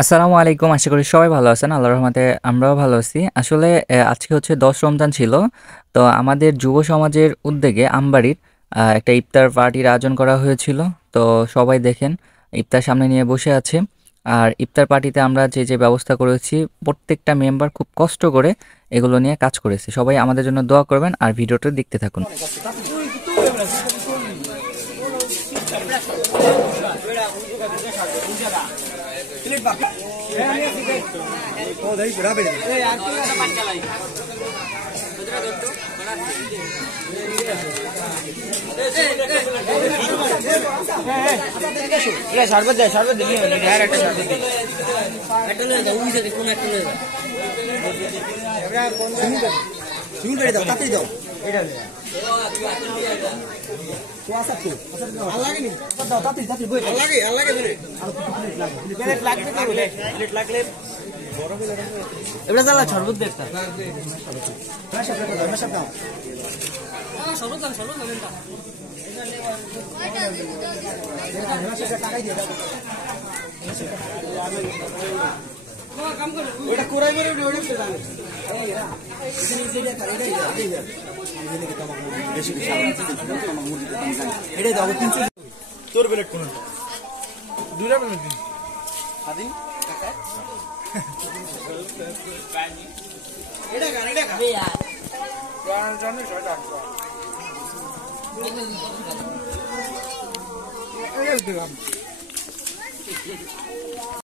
আসসালামু আলাইকুম। আশা করি সবাই ভালো আছেন। আল্লাহর রহমতে আমরাও ভালো আছি। আসলে আজকে হচ্ছে ১০ রমজান ছিল। তো আমাদের যুব সমাজের উদ্যোগে আমবাড়ির একটা ইফতার পার্টির আয়োজন করা হয়েছিল। তো সবাই দেখেন ইফতার সামনে নিয়ে বসে আছে। আর ইফতার পার্টিতে আমরা যে ব্যবস্থা করেছি প্রত্যেকটা মেম্বার খুব কষ্ট করে এগুলো নিয়ে কাজ করেছে। সবাই আমাদের জন্য দোয়া করবেন আর ভিডিওটা দেখতে থাকুন। শরবত দেয় শরবত দিবি আর একটা শরবত দিই একটা লয়ে দাও উনি থেকে কোন একটা লয়ে দাও শুন করে দাও তাড়াতাড়ি দাও এটা লয়ে তো আসা তো আল্লাহ কে নি দাও তাড়াতাড়ি বই আল্লাহ কে ধরে আর প্লেট লাগবে তো বলে প্লেট লাগলে বড় হয়ে যাবে এবারে জ্বালা শরবত দে একটা শরবত দাও শরবত দাও ওটা কোরাই করে ওটা জানে এটা দাও 300 তোর প্লেট কোন দুইটা প্লেট দিন স্বাধীন কাকা এটা খা यार জানি সেটা এটা দিলাম